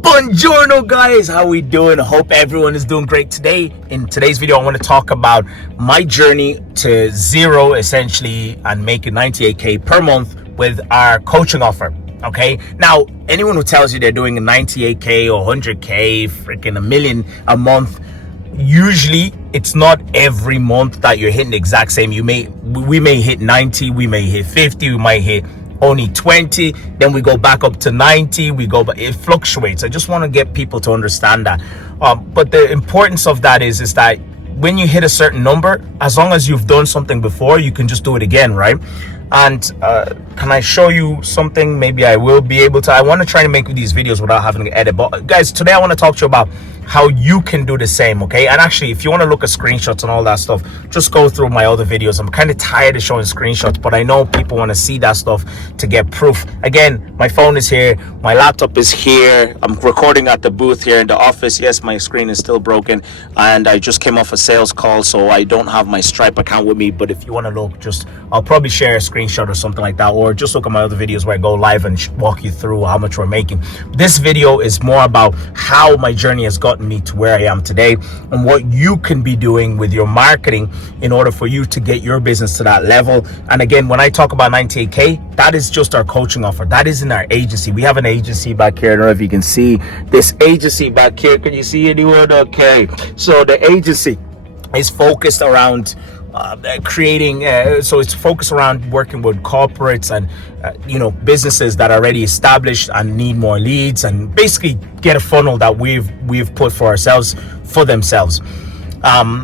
Buongiorno guys, how we doing? Hope everyone is doing great today. In today's video, I want to talk about my journey to zero essentially and making 98k per month with our coaching offer. Okay, now anyone who tells you they're doing a 98k or 100k, freaking a million a month, usually it's not every month that you're hitting the exact same. We may hit 90, we may hit 50, we might hit only 20, then we go back up to 90, but it fluctuates. I just want to get people to understand that. But the importance of that is that when you hit a certain number, as long as you've done something before, you can just do it again, right? And can I show you something? Maybe I will be able to. I want to try to make these videos without having to edit. But guys, today I want to talk to you about how you can do the same, okay? And actually, if you want to look at screenshots and all that stuff, just go through my other videos. I'm kind of tired of showing screenshots, but I know people want to see that stuff to get proof. Again, my phone is here, my laptop is here, I'm recording at the booth here in the office. Yes, my screen is still broken, and I just came off a sales call, so I don't have my Stripe account with me. But if you want to look, I'll probably share a screenshot or something like that, or just look at my other videos where I go live and walk you through how much we're making. This video is more about how my journey has gotten me to where I am today and what you can be doing with your marketing in order for you to get your business to that level. And again, when I talk about 98k, that is just our coaching offer. That is in our agency. We have an agency back here. I don't know if you can see this agency back here. Can you see anyone? Okay, so the agency is focused around creating so it's focused around working with corporates and businesses that are already established and need more leads, and basically get a funnel that we've put for ourselves for themselves.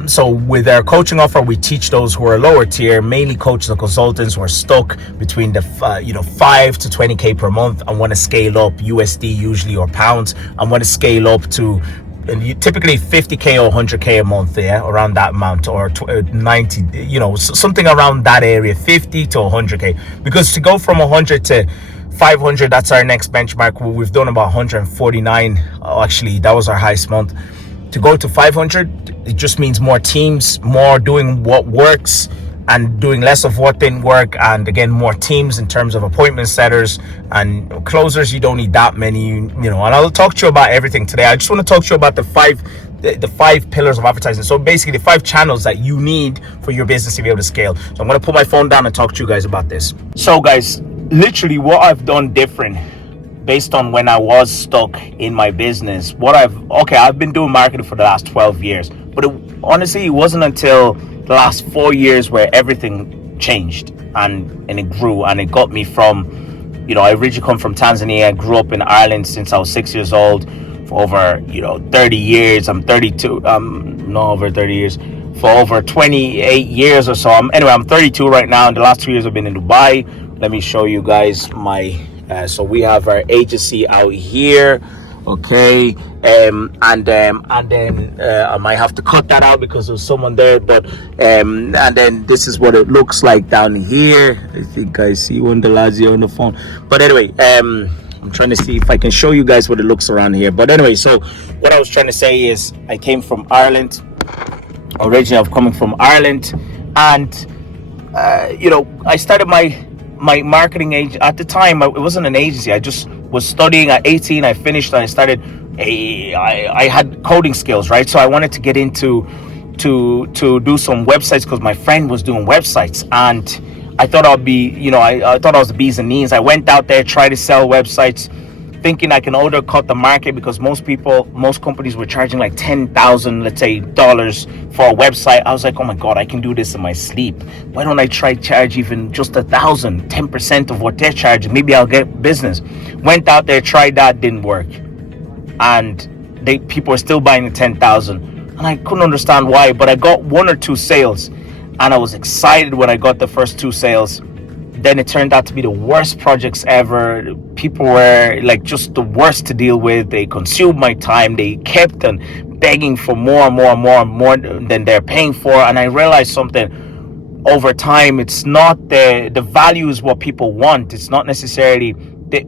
So with our coaching offer, we teach those who are lower tier, mainly coaches and consultants who are stuck between the 5 to 20k per month and want to scale up, USD usually, or pounds, and want to scale up to typically 50k or 100k a month, around that amount, or 90, something around that area, 50 to 100k. Because to go from 100 to 500, that's our next benchmark. We've done about 149. Actually, that was our highest month. To go to 500, it just means more teams, more doing what works and doing less of what didn't work. And again, more teams in terms of appointment setters and closers. You don't need that many, and I'll talk to you about everything today. I just want to talk to you about the five pillars of advertising. So basically the 5 channels that you need for your business to be able to scale. So I'm going to put my phone down and talk to you guys about this. So guys, literally what I've done different based on when I was stuck in my business, I've been doing marketing for the last 12 years, but honestly, it wasn't until the last 4 years where everything changed and it grew, and it got me from, I originally come from Tanzania. I grew up in Ireland since I was 6 years old for over, 30 years. I'm 32, not over 30 years, for over 28 years or so. I'm 32 right now, and the last 2 years I've been in Dubai. Let me show you guys so we have our agency out here. Okay, and then I might have to cut that out because there's someone there, but and then this is what it looks like down here. I think I see one of the lads here on the phone, but anyway, I'm trying to see if I can show you guys what it looks around here. But anyway, so what I was trying to say is I came from Ireland. Originally, I'm coming from Ireland, and I started my marketing age at the time. It wasn't an agency. I just was studying at 18. I finished and I started I had coding skills, right? So I wanted to get into to do some websites because my friend was doing websites, and I thought I'd be, I thought I was the bees and knees. I went out there, tried to sell websites, thinking I can undercut the market because most companies were charging like $10,000, let's say, dollars for a website. I was like, oh my God, I can do this in my sleep. Why don't I try charge even just 1,000, 10% of what they're charging? Maybe I'll get business. Went out there, tried that, didn't work. And people were still buying the 10,000. And I couldn't understand why, but I got 1 or 2 sales. And I was excited when I got the first 2 sales. Then it turned out to be the worst projects ever. People were like just the worst to deal with. They consumed my time. They kept on begging for more than they're paying for. And I realized something over time. It's not the value is what people want. It's not necessarily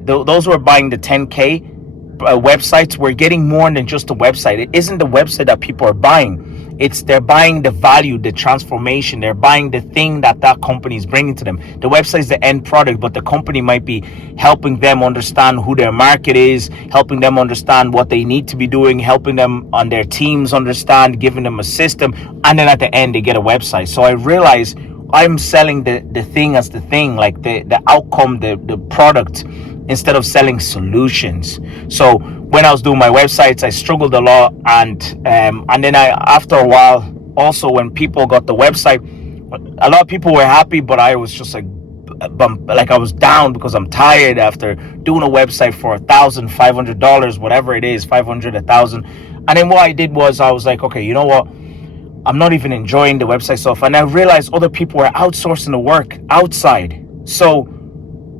those who are buying the 10K websites were getting more than just a website. It isn't the website that people are buying. they're buying the value, the transformation. They're buying the thing that company is bringing to them. The website is the end product, but the company might be helping them understand who their market is, helping them understand what they need to be doing, helping them on their teams understand, giving them a system, and then at the end they get a website. So I realized I'm selling the thing as the thing, like the outcome, the product, instead of selling solutions. So when I was doing my websites, I struggled a lot, and then after a while, also when people got the website, a lot of people were happy, but I was just like I was down because I'm tired after doing a website for $1,500, whatever it is, 500, 1,000. And then what I did was I was like, okay, you know what? I'm not even enjoying the website stuff. And I realized other people were outsourcing the work outside. So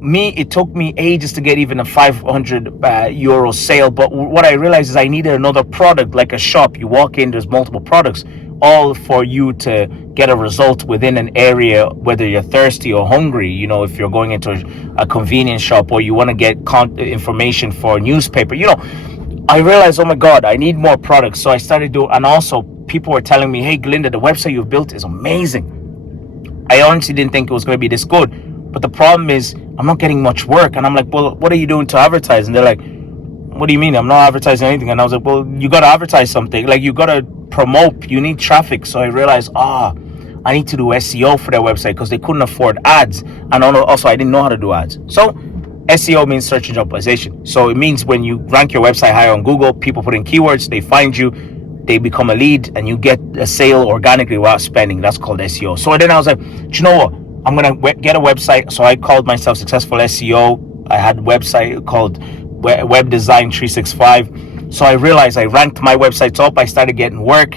it took me ages to get even a 500 euro sale. But what I realized is I needed another product, like a shop. You walk in, there's multiple products, all for you to get a result within an area, whether you're thirsty or hungry. You know, if you're going into a convenience shop, or you want to get information for a newspaper, you know, I realized, oh my God, I need more products. So I started doing, and also people were telling me, hey, Glinda, the website you've built is amazing. I honestly didn't think it was going to be this good. But the problem is I'm not getting much work. And I'm like, well, what are you doing to advertise? And they're like, what do you mean? I'm not advertising anything. And I was like, well, you got to advertise something. Like, you got to promote. You need traffic. So I realized, I need to do SEO for their website, because they couldn't afford ads. And also I didn't know how to do ads. So SEO means search engine optimization. So it means when you rank your website higher on Google, people put in keywords, they find you, they become a lead, and you get a sale organically without spending. That's called SEO. So then I was like, do you know what? I'm going to get a website. So I called myself Successful SEO. I had a website called Web Design 365. So I realized I ranked my websites up. I started getting work.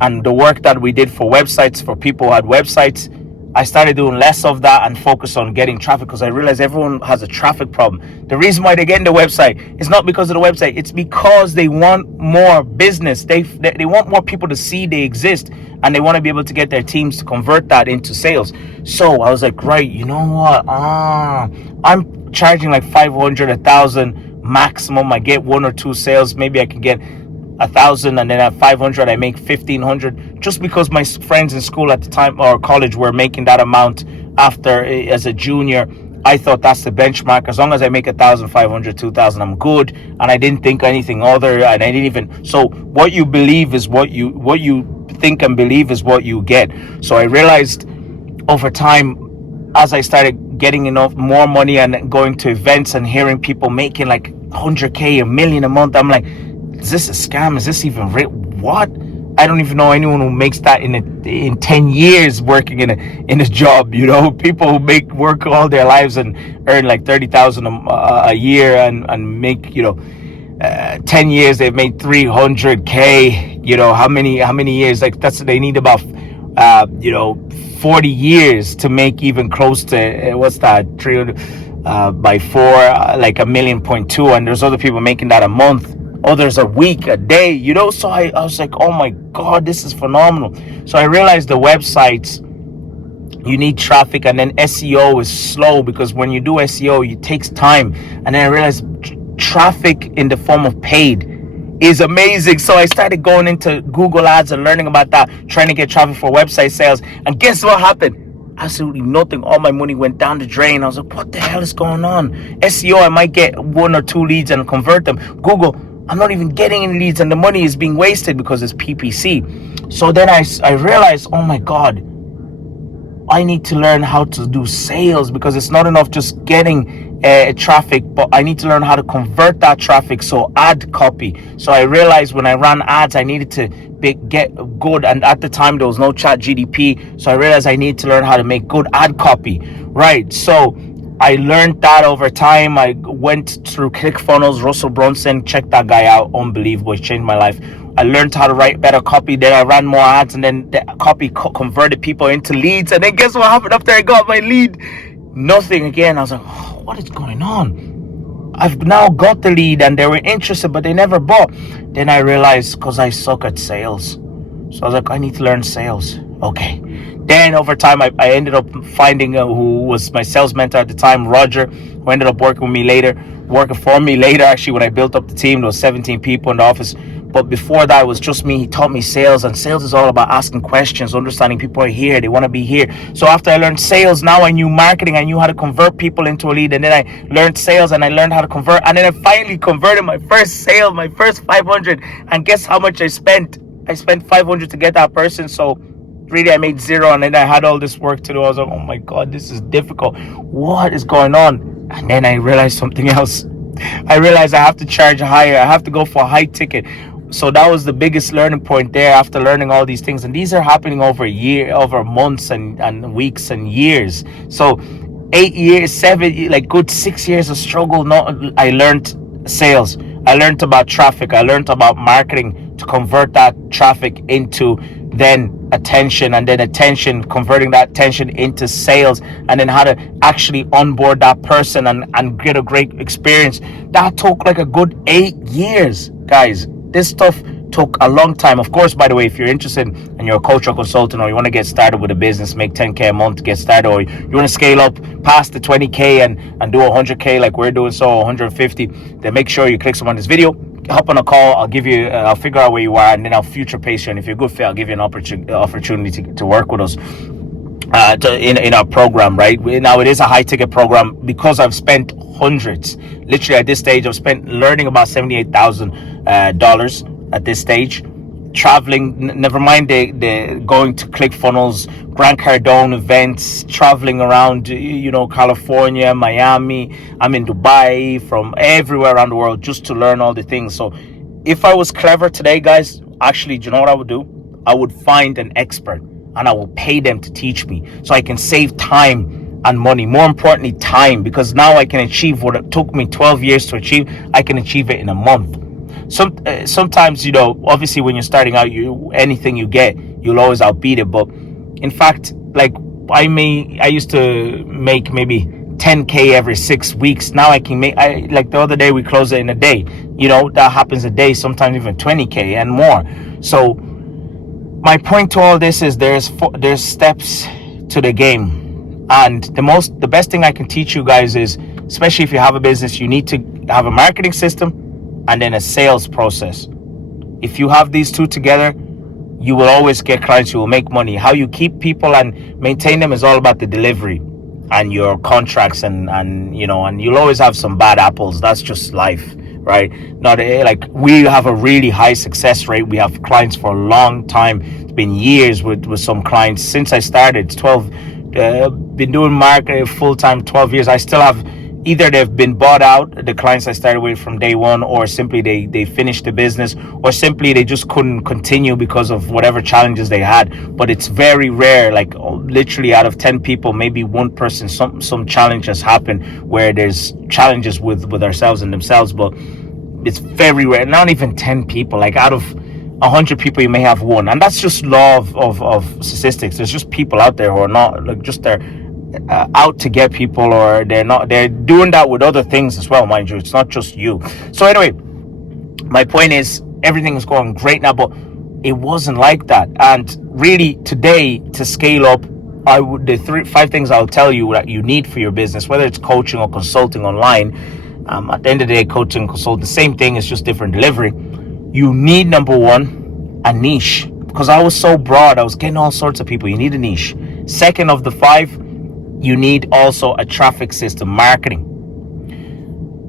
And the work that we did for websites, for people who had websites, I started doing less of that and focus on getting traffic, because I realized everyone has a traffic problem. The reason why they get in the website is not because of the website. It's because they want more business. They want more people to see they exist, and they want to be able to get their teams to convert that into sales. So I was like, right, you know what? I'm charging like 500, 1,000 maximum. I get 1 or 2 sales. Maybe I can get 1,000, and then at 500 I make 1,500, just because my friends in school at the time, or college, were making that amount after as a junior. I thought that's the benchmark. As long as I make 1,500, 2,000, I'm good. And I didn't think anything other, and I didn't even. So what you believe is what you think and believe is what you get. So I realized over time, as I started getting enough more money and going to events and hearing people making like 100K, $1 million a month, I'm like, is this a scam? Is this even real? What? I don't even know anyone who makes that in 10 years working in a job. You know, people who work all their lives and earn like 30,000 a year and make, 10 years they've made 300K. You know, how many years? Like they need about 40 years to make even close to what's that, 300 by 4, like 1.2 million. And there's other people making that a month, others a week, a day, so I was like, oh my God, this is phenomenal. So I realized the websites, you need traffic, and then SEO is slow, because when you do SEO, it takes time. And then I realized traffic in the form of paid is amazing. So I started going into Google ads and learning about that, trying to get traffic for website sales. And guess what happened? Absolutely nothing. All my money went down the drain. I was like, what the hell is going on? SEO, I might get 1 or 2 leads and convert them. Google, I'm not even getting any leads, and the money is being wasted because it's PPC. So then I realized, oh my God, I need to learn how to do sales, because it's not enough just getting traffic, but I need to learn how to convert that traffic. So ad copy. So I realized when I ran ads, I needed to get good. And at the time, there was no chat GDP. So I realized I needed to learn how to make good ad copy. Right. So I learned that over time. I went through ClickFunnels, Russell Brunson, checked that guy out. Unbelievable. It changed my life. I learned how to write better copy. Then I ran more ads, and then the copy converted people into leads. And then guess what happened after I got my lead? Nothing again. I was like, oh, what is going on? I've now got the lead, and they were interested, but they never bought. Then I realized, because I suck at sales. So I was like, I need to learn sales. Okay. Then over time, I ended up finding who was my sales mentor at the time, Roger, who ended up working for me later, actually, when I built up the team. There was 17 people in the office. But before that, it was just me. He taught me sales, and sales is all about asking questions, understanding people are here, they want to be here. So after I learned sales, now I knew marketing. I knew how to convert people into a lead, and then I learned sales, and I learned how to convert, and then I finally converted my first sale, my first 500. And guess how much I spent? I spent 500 to get that person. So really, I made zero, and then I had all this work to do. I was like, oh my God, this is difficult. What is going on? And then I realized something else. I realized I have to charge higher. I have to go for a high ticket. So that was the biggest learning point there after learning all these things. And these are happening over a year, over months and weeks and years. So 8 years, 7, like good 6 years of struggle. I learned sales. I learned about traffic. I learned about marketing to convert that traffic into then attention, and then attention, converting that attention into sales, and then how to actually onboard that person and get a great experience. That took like a good 8 years, guys. This stuff took a long time. Of course, by the way, if you're interested and you're a coach or consultant, or you want to get started with a business, make 10K a month to get started, or you want to scale up past the 20K and do 100K like we're doing, so 150, then make sure you click some on this video, hop on a call. I'll figure out where you are, and then I'll future pace you. And if you're a good fit, I'll give you an opportunity to work with us in our program, right? Now it is a high ticket program because I've spent hundreds. Literally at this stage, I've spent learning about $78,000 at this stage, traveling. Never mind the going to ClickFunnels, Grant Cardone events, traveling around, California, Miami. I'm in Dubai, from everywhere around the world just to learn all the things. So if I was clever today, guys, actually, do you know what I would do? I would find an expert and I will pay them to teach me so I can save time and money. More importantly, time, because now I can achieve what it took me 12 years to achieve. I can achieve it in a month. Sometimes, obviously when you're starting out, anything you get, you'll always outbeat it. But in fact, like I used to make maybe 10K every 6 weeks. Now I can make, like the other day we closed it in a day. That happens a day, sometimes even 20K and more. So my point to all this is there's steps to the game. And the best thing I can teach you guys is, especially if you have a business, you need to have a marketing system and then a sales process. If you have these two together, you will always get clients, you will make money. How you keep people and maintain them is all about the delivery and your contracts, and you'll always have some bad apples. That's just life, right? Not like we have a really high success rate. We have clients for a long time. It's been years with some clients since I started. It's 12. Been doing marketing full-time 12 years. I still have, either they've been bought out, the clients I started with from day one, or simply they finished the business, or simply they just couldn't continue because of whatever challenges they had. But it's very rare, like literally out of 10 people, maybe one person, some challenge has happened where there's challenges with ourselves and themselves. But it's very rare. Not even 10 people, like out of 100 people you may have one, and that's just law of statistics. There's just people out there who are not, like, just they're out to get people, or they're doing that with other things as well, mind you. It's not just you. So anyway, my point is everything is going great now, but it wasn't like that. And really today, to scale up, the 5 things I'll tell you that you need for your business, whether it's coaching or consulting online. At the end of the day, coaching and consulting, the same thing, it's just different delivery. You need, number one, a niche, because I was so broad. I was getting all sorts of people. You need a niche. Second of the 5, you need also a traffic system, marketing.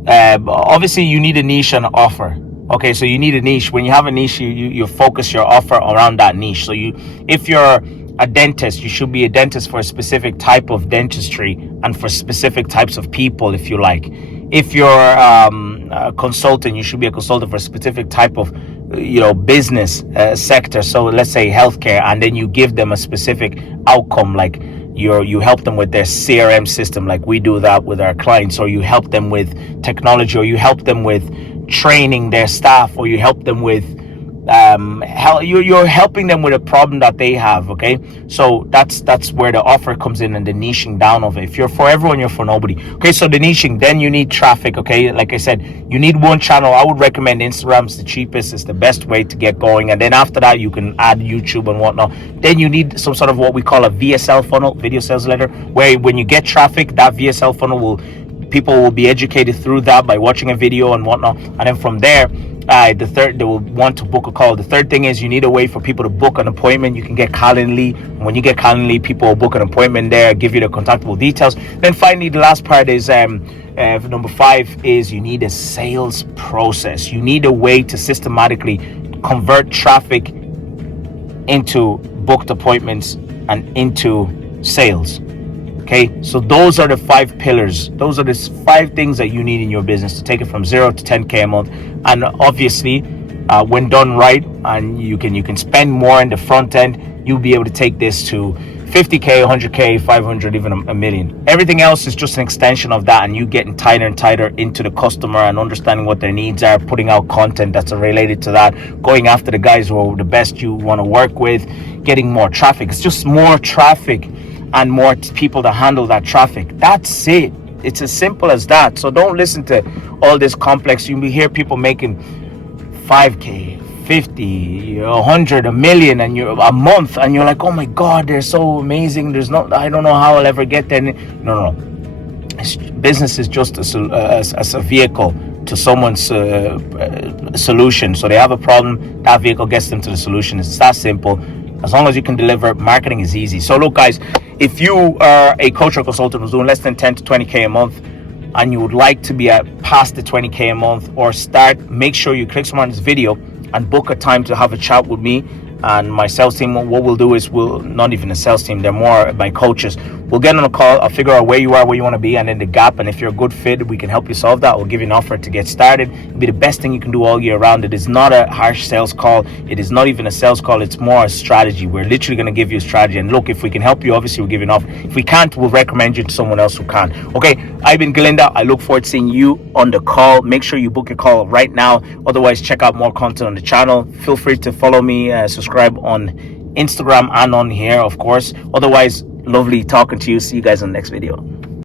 Obviously, you need a niche and an offer. Okay, so you need a niche. When you have a niche, you focus your offer around that niche. So if you're a dentist, you should be a dentist for a specific type of dentistry and for specific types of people, if you like. If you're a consultant, you should be a consultant for a specific type of, business sector. So let's say healthcare, and then you give them a specific outcome, like you help them with their CRM system, like we do that with our clients, or you help them with technology, or you help them with training their staff, or you help them with you're helping them with a problem that they have. Okay, so that's where the offer comes in, and the niching down of it. If you're for everyone, you're for nobody. Okay, so the niching, then you need traffic. Okay, like I said, you need one channel. I would recommend Instagram's the cheapest. It's the best way to get going, and then after that you can add YouTube and whatnot. Then you need some sort of what we call a VSL funnel, video sales letter, where when you get traffic, that VSL funnel will people will be educated through that by watching a video and whatnot. And then from there, they will want to book a call. The third thing is you need a way for people to book an appointment. You can get Calendly. When you get Calendly, people will book an appointment there, give you the contactable details. Then finally, the last part is number 5 is you need a sales process. You need a way to systematically convert traffic into booked appointments and into sales. Okay, so those are the 5 pillars. Those are the 5 things that you need in your business to take it from 0 to 10K a month. And obviously, when done right, and you can spend more in the front end, you'll be able to take this to 50K, 100K, 500, even a million. Everything else is just an extension of that, and you getting tighter and tighter into the customer and understanding what their needs are, putting out content that's related to that, going after the guys who are the best you want to work with, getting more traffic. It's just more traffic and more people to handle that traffic. That's it. It's as simple as that. So don't listen to all this complex. You hear people making 5K, 50, 100, a million, and you're a month, and you're like, oh my God, they're so amazing. I don't know how I'll ever get there. No. Business is just as a vehicle to someone's solution. So they have a problem, that vehicle gets them to the solution. It's that simple. As long as you can deliver, marketing is easy. So look, guys, if you are a coach or consultant who's doing less than 10 to 20K a month, and you would like to be past the 20K a month or start, make sure you click on this video and book a time to have a chat with me and my sales team. What we'll do is not even a sales team, they're more my coaches. We'll get on a call. I'll figure out where you are, where you want to be, and then the gap. And if you're a good fit, we can help you solve that. We'll give you an offer to get started. It'll be the best thing you can do all year round. It is not a harsh sales call. It is not even a sales call. It's more a strategy. We're literally going to give you a strategy. And look, if we can help you, obviously we'll give you an offer. If we can't, we'll recommend you to someone else who can. Okay, I've been Galinda. I look forward to seeing you on the call. Make sure you book your call right now. Otherwise, check out more content on the channel. Feel free to follow me, subscribe on Instagram and on here, of course. Otherwise, lovely talking to you. See you guys on the next video.